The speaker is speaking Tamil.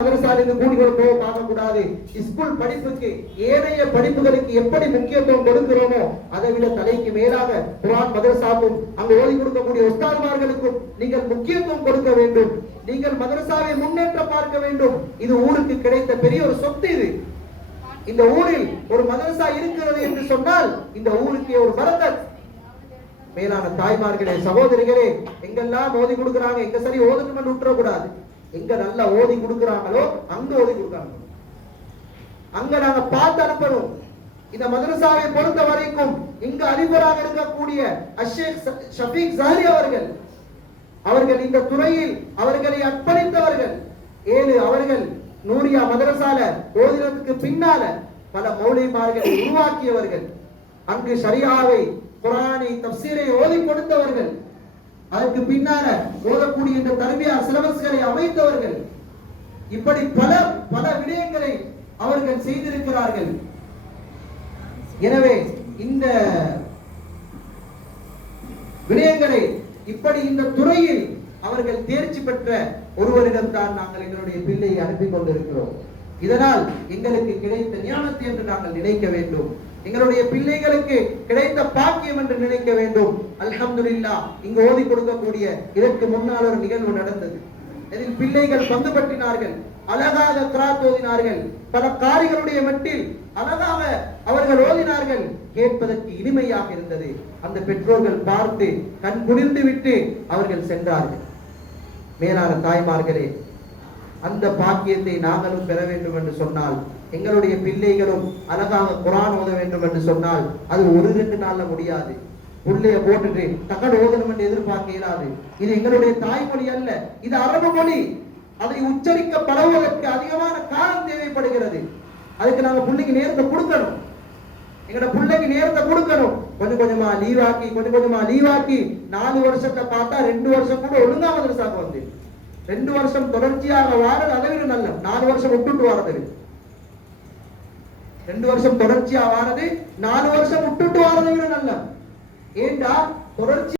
பார்க்கக்கூடாது. ஸ்கூல் படிப்புக்கு ஏனைய படிப்புகளுக்கு எப்படி முக்கியத்துவம் கொடுக்கிறோமோ அதை விட தலைக்கு மேலாக குர்ஆன் மதரசாவுக்கும் அங்கு ஓதி கொடுக்கக்கூடிய உஸ்தாத்மார்களுக்கும் நீங்கள் முக்கியத்துவம் கொடுக்க வேண்டும். நீங்கள் மதரசாவை முன்னேற்ற பார்க்க வேண்டும். இது ஊருக்கு கிடைத்த பெரிய ஒரு சொத்து. இது இந்த ஊரில் ஒரு மதரசா இருக்கிறது என்று சொன்னால் இந்த ஊருக்கு ஒரு பரக்கத். மேலான தாய்மார்களே, சகோதரிகளே, எங்கெல்லாம் ஓதி கொடுக்குறாங்க, எங்க சரி ஓதணும்னு விட்டுறக்கூடாது. எங்க நல்லா ஓதி கொடுக்குறாங்களோ அங்க ஓதி கொடுக்காங்க, அங்க நாங்க பார்த்து அனுப்பணும். இந்த மதரசாவை பொறுத்த வரைக்கும் இங்கு அதிபராக இருக்கக்கூடிய அஷேக் ஷஃபீக் ஸஹரி அவர்கள் இந்த துறையில் அவர்களை அர்ப்பணித்தவர்கள். அவர்கள் நூரியா மதரசால ஓதினத்துக்கு பின்னால பல மௌலிமார்களை உருவாக்கியவர்கள். அங்கு ஷரியாவை, குர்ஆனை, தஃப்சீரை ஓதி கொடுத்தவர்கள். அதற்கு பின்னால ஓதக்கூடிய இந்த தர்பியா சிலபஸ்களை அமைத்தவர்கள். இப்படி பல பல விடயங்களை அவர்கள் செய்திருக்கிறார்கள். எனவே இந்த விடயங்களை இப்படி இந்த துறையில் அவர்கள் தேர்ச்சி பெற்ற ஒருவரிடம் தான் நாங்கள் எங்களுடைய பிள்ளையை அனுப்பி கொண்டிருக்கிறோம். இதனால் எங்களுக்கு கிடைத்த ஞானத்தை என்று நாங்கள் நினைக்க வேண்டும். எங்களுடைய பிள்ளைகளுக்கு கிடைத்த பாக்கியம் என்று நினைக்க வேண்டும். அல்ஹம்துலில்லாஹ், இங்கு ஓதி கொடுக்கக்கூடிய இதற்கு முன்னால் ஒரு நிகழ்வு நடந்தது. இதில் பிள்ளைகள் பங்கு பற்றினார்கள், அழகாக கிராத் ஓதினார்கள். பல காரிகளுடைய மட்டில் அழகாக அவர்கள் ஓதினார்கள். கேட்பதற்கு இனிமையாக இருந்தது. அந்த பெற்றோர்கள் பார்த்து கண் குளிர்ந்து விட்டு அவர்கள் சென்றார்கள். மேலான தாய்மார்களே, அந்த பாக்கியத்தை நாங்களும் பெற வேண்டும் என்று சொன்னால், எங்களுடைய பிள்ளைகளும் அழகாக குர்ஆன் ஓத வேண்டும் என்று சொன்னால் அது ஒரு 2 நாள்ல முடியாது. புள்ளைய போட்டுட்டு தகடு ஓதணும் என்று எதிர்பார்க்க இயலாது. இது எங்களுடைய தாய்மொழி அல்ல, இது அரபு மொழி. அதை உச்சரிக்க பழகுவதற்கு அதிகமான காலம் தேவைப்படுகிறது. அதுக்கு நாங்க பிள்ளைக்கு நேரத்தை கொடுக்கணும். எங்களோட பிள்ளைக்கு நேரத்தை கொடுக்கணும். கொஞ்சம் கொஞ்சமா லீவாக்கி 4 வருஷத்தை பார்த்தா 2 வருஷம் கூட ஒழுங்கா மதரசாக்கு வந்து 2 வருஷம் தொடர்ச்சியாக வாரது அதை விட நல்ல. 4 வருஷம் விட்டுட்டு வாரது 2 வருஷம் தொடர்ச்சியா வாரது 4 வருஷம் விட்டுட்டு வாரதை விட நல்ல. ஏண்டா தொடர்ச்சி